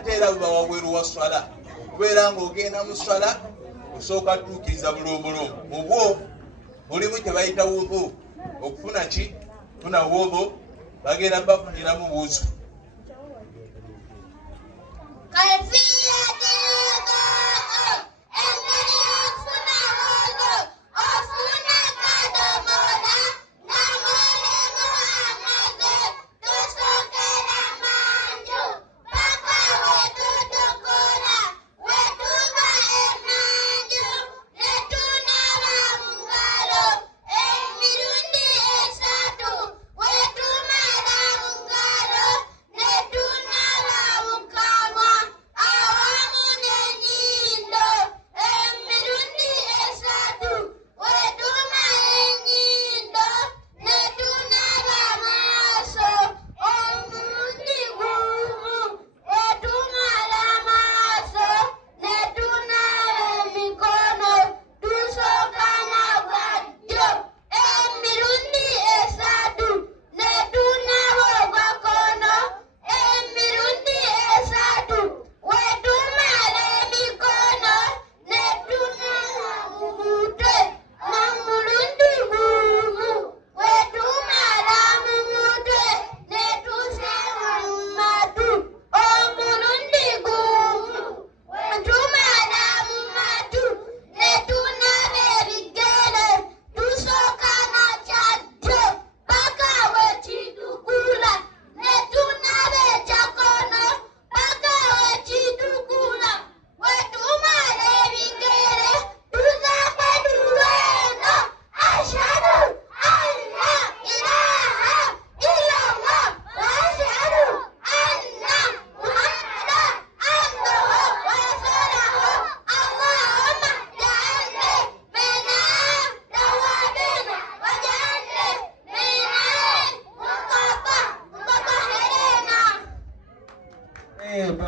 ate era buba wabweru wa swala okubeera ng'ogenda mu swala osooka tuukiriza bulombolombo mubwo mulimu kye bayita wudhu okufuna ki funa wudhu bagenda bafuniramu buuzu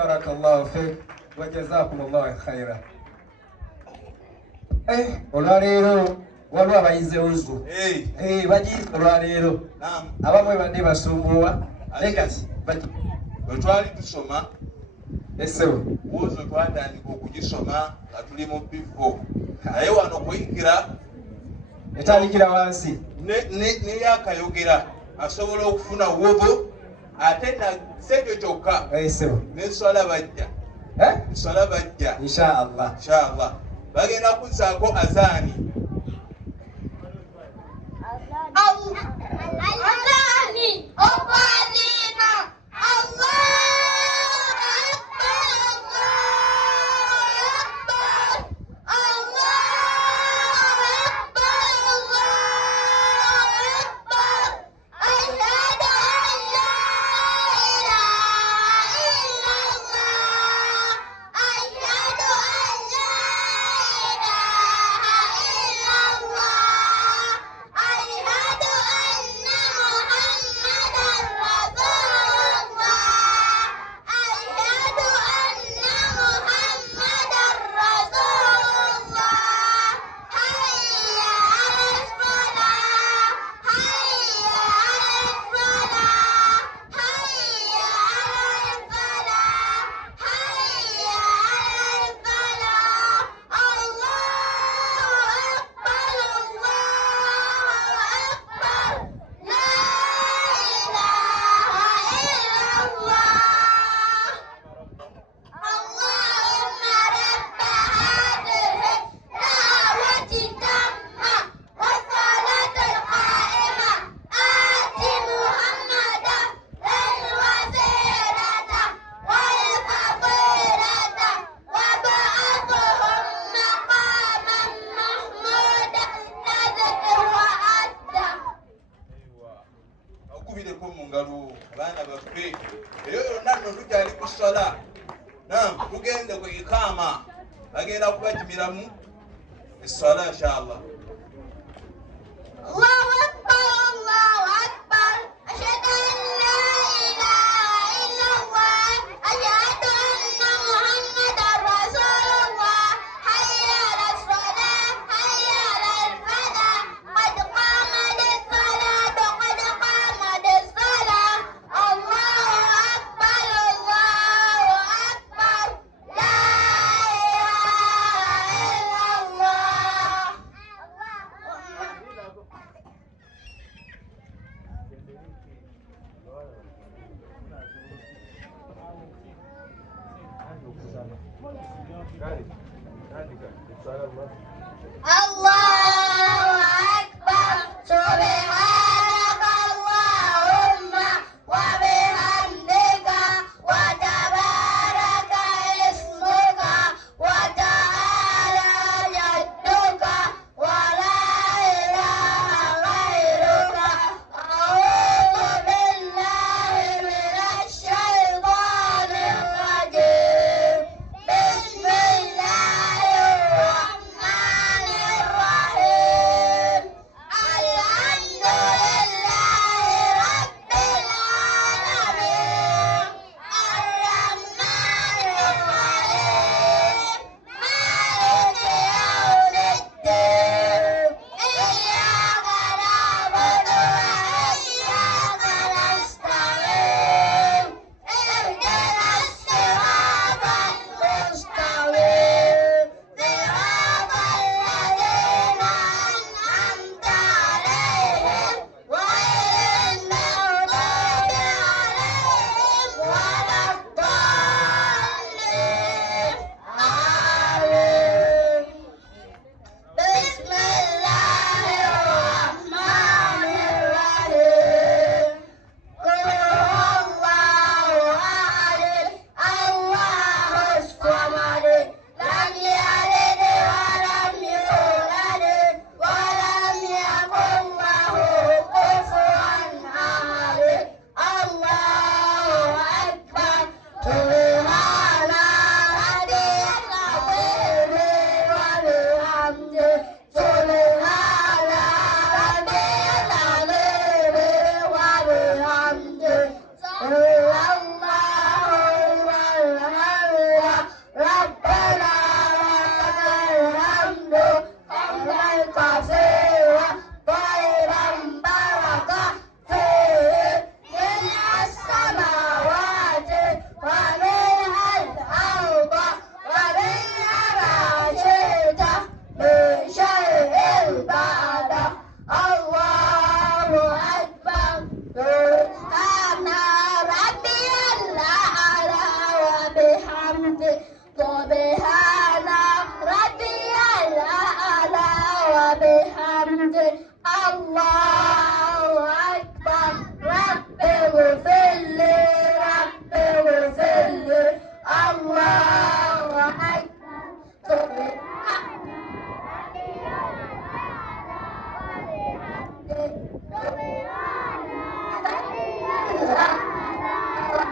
بارك الله فيك وجزاكم الله خيرا. olwaleero waliwo abayize wuzu bagiyize olwaleero abamwe badde basumbuwa naye kati bwe twali tusoma esebo wuzu twatandika okugisoma nga tuli mu P4 naye wano kuyingira etandikira wansi neyakayogera asobola okufuna wuzu ate na sekyo kyokka neswala bajja swala bajja inshallah bagenda kuzaako azani abaana baffe eyo yonna nno tukyali ku ssala tugende ku ikama bagenda kubakimiramu essala inshallah. Allahu akbar, Allahu akbar, ashhadu an la ilaha illallah, ashhadu anna Muhammadan rasulullah, hayya ala salah, hayya ala falah, qad qamatis salatu, qad qamatis salah. Allahu akbar, Allahu akbar. سبحان ربي الأعلى وبحمده الله أكبر رب اغفر لي رب اغفر لي الله أكبر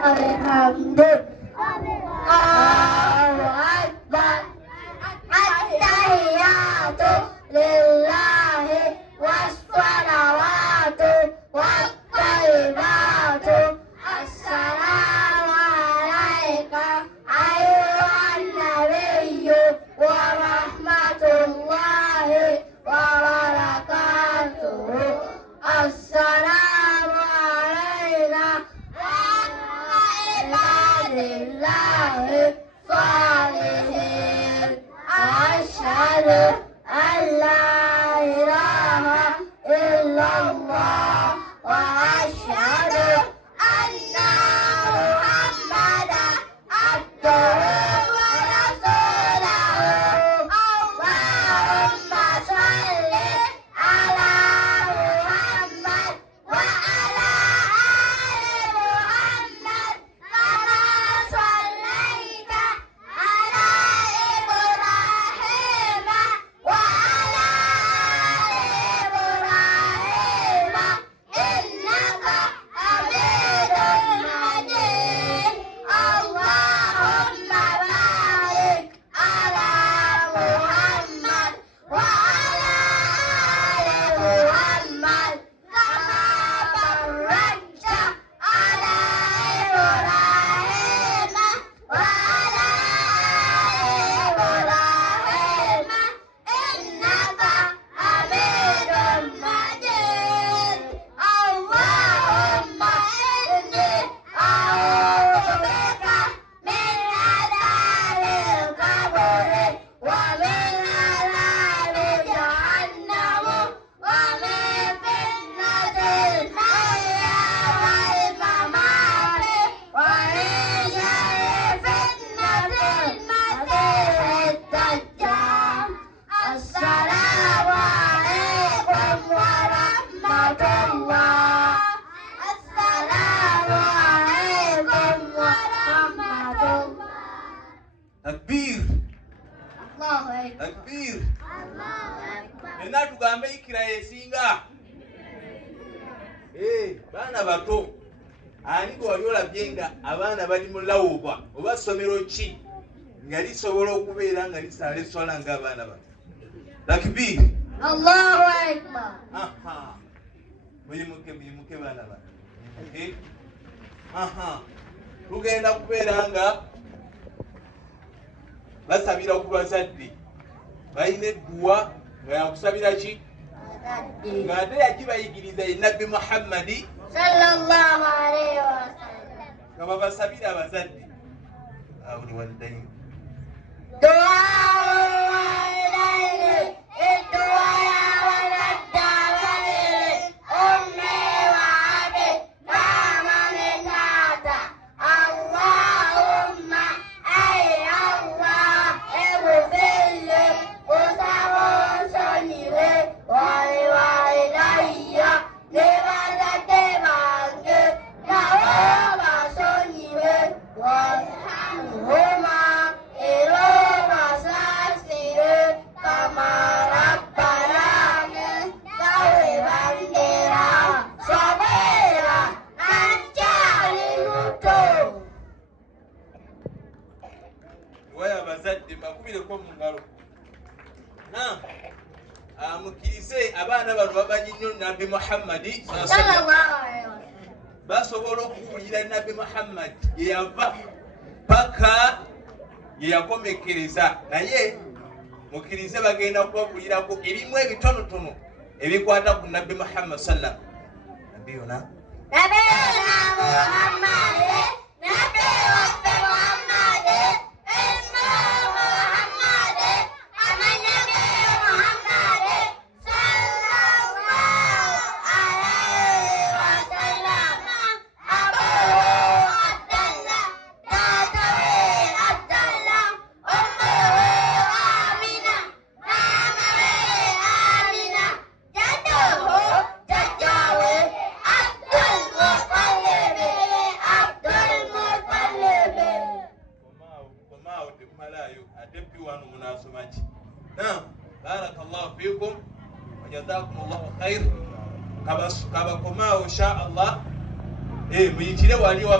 وبحمده الله أكبر التحيات لله والصلوات والطيبات السلام عليك أيها النبي ورحمة الله وبركاته السلام علينا وعلى عباد الله الصالحين أشهد أن لا إله إلا الله وأشهد أن محمدا عبده ورسوله اللهم صل على محمد وعلى آل محمد كما صليت على إبراهيم وعلى آل إبراهيم إنك حميد مجيد اللهم بارك على محمد وعلى آل محمد كما باركت على إبراهيم وعلى آل إبراهيم إنك حميد مجيد اللهم إني أعوذ بك من عذاب القبر ومن عذاب جهنم ومن فتنة المحيا والممات ومن شر فتنة المسيح الدجال السلام عليكم ورحمة الله السلام عليكم ورحمة الله takbir الله أكبر takbir الله أكبر enna tugambe ikira yesinga baana bato ani gwe wali olabye nga abaana bali mu lawuba oba ssomero ki nga lisobola okubeera nga lisala eswala ng'abaana bato takbir الله أكبر aha muyimuke baana bato muyimuke tugenda kubeera nga basabira ku bazadde balina edduwa nga yakusabira ki nga ate yagibayigiriza ye nabbi muhammadi صلى الله عليه وسلم nga babasabira abazadde awuli walidaini دعاء الوالدين الدعاء والدعوة أمي وأبي نعم من هذا اللهم أي الله اغفر لي وسوّني ولوالدي لمدة بعد نعم صني وارحمهما كما ربياني صغيرا صغيرا أنت waya abazadde mbakubireko mu ngalo mukirize abaana bano bamanyi nnyo nabbi muhammadi صلى الله عليه وسلم basobola okuwulira nabbi muhammadi yeyava paka yeyakomekereza naye mukirize bagenda kubawulirako ebimu ebitonotono ebikwata ku nabbi muhammad sallam nabiyuna نبينا محمد نبي وقت محمد اسمه محمد أما النبي محمد صلى الله عليه وسلم أبوه عبد الله داتوي عبد الله أمه ate piwano munasoma ki naam barakallahu fikum wa jazakumullahu khair kabakomaawo insha allah muyitire wali